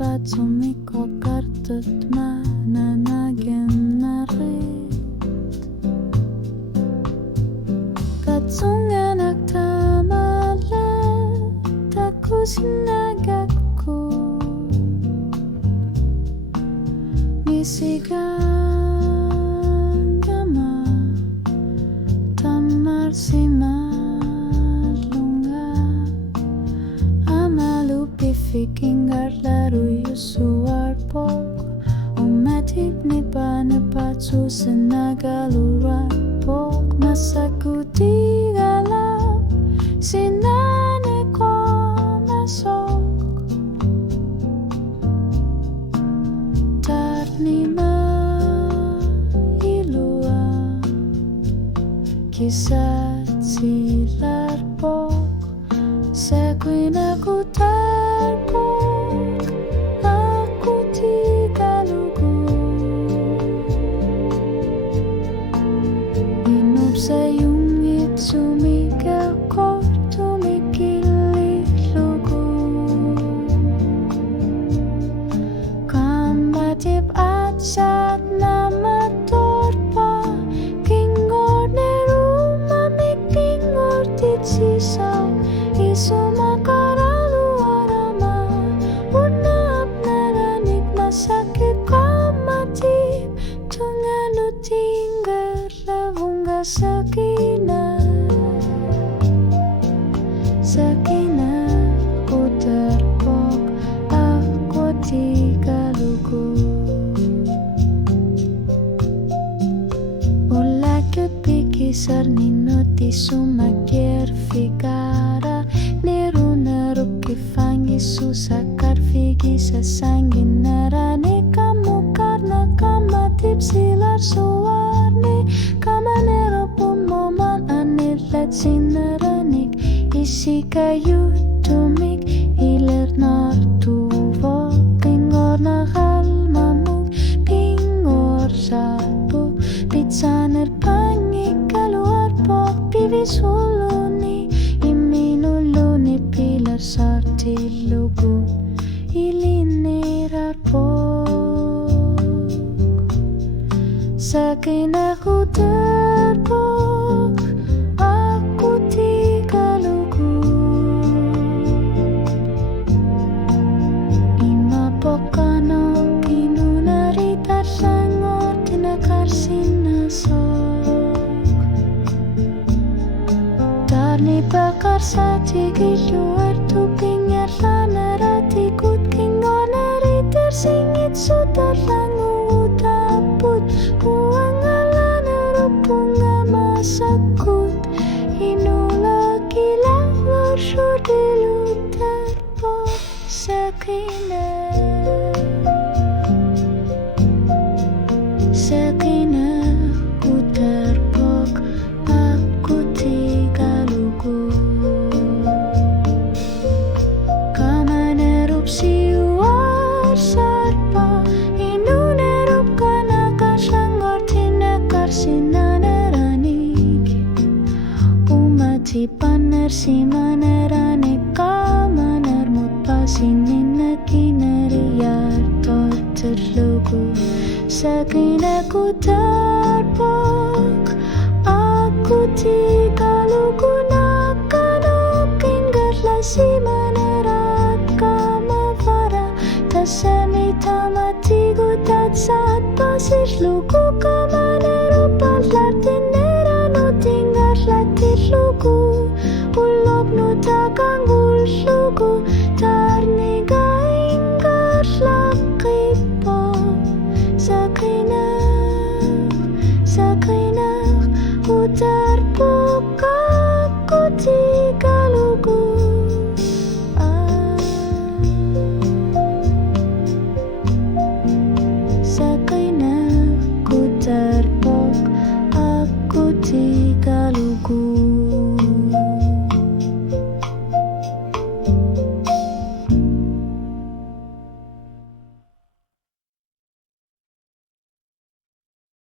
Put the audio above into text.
tempat sumikok kartut mananagen narit Katsunganak tamala taku sinagakku misigang gama tamar simalunga amalupi fikingar laru yusuarpoq umatip ni panepat susenagaluarpoq Masaqqutigalugu Seqineq masok tarnima ilua kisat silarpoq Seqineq Uterpoq Aqqutigalugu Inup sayungit sumikaw ko tumikililugu Kambatip at sat na matorpa Kingor neru mamikingor titsisaw Isumakaral warama Unap naranik masakit kamatip Tunganu tinggal lavunga Seqineq Uterpoq Aqqutigalugu Ulakut pikisar ninoti sumakier figara Niru narup kifangi susakar figi sasangin narane Kamu karena kamatip silar suwarni Kamanero pumoman anilat sinaranik Isi kayu tumik iler nartuvo Kingor nakal mamuk kingor sapu Pitsaner pangik kaluar pok pivis uluni Iminuluni pilar sartilugu Ilinirar pok Seqineq Uterpoq Aqqutigalugu Imapokano kinunaritar sangor tinakar sinasok Tarni bakar satigil luar tupingar lanaratikut kingonaritar singit sutar langu utaput Puangalan erupunga masakut Inulakilah warsyudil Uterpoq Seqineq Uterpoq Aqqutigalugu Kamanerup siwar sarpa Inunerup kanakar sanggor tinakar sinaneranik Umati paner simaneranik Kamanarmut pasinin kinariyar toterlugu Seqineq Uterpoq Aqqutigalugu Nakanok inggarla simanerat kamavara Tasemi tamatigu tatsat pasirlugu Kamanerup palar tinerano tinggarla tirlugu Ulok nu takang ullugu Tarniga inggarla kipo Seqineq Uterpoq Aqqutigalugu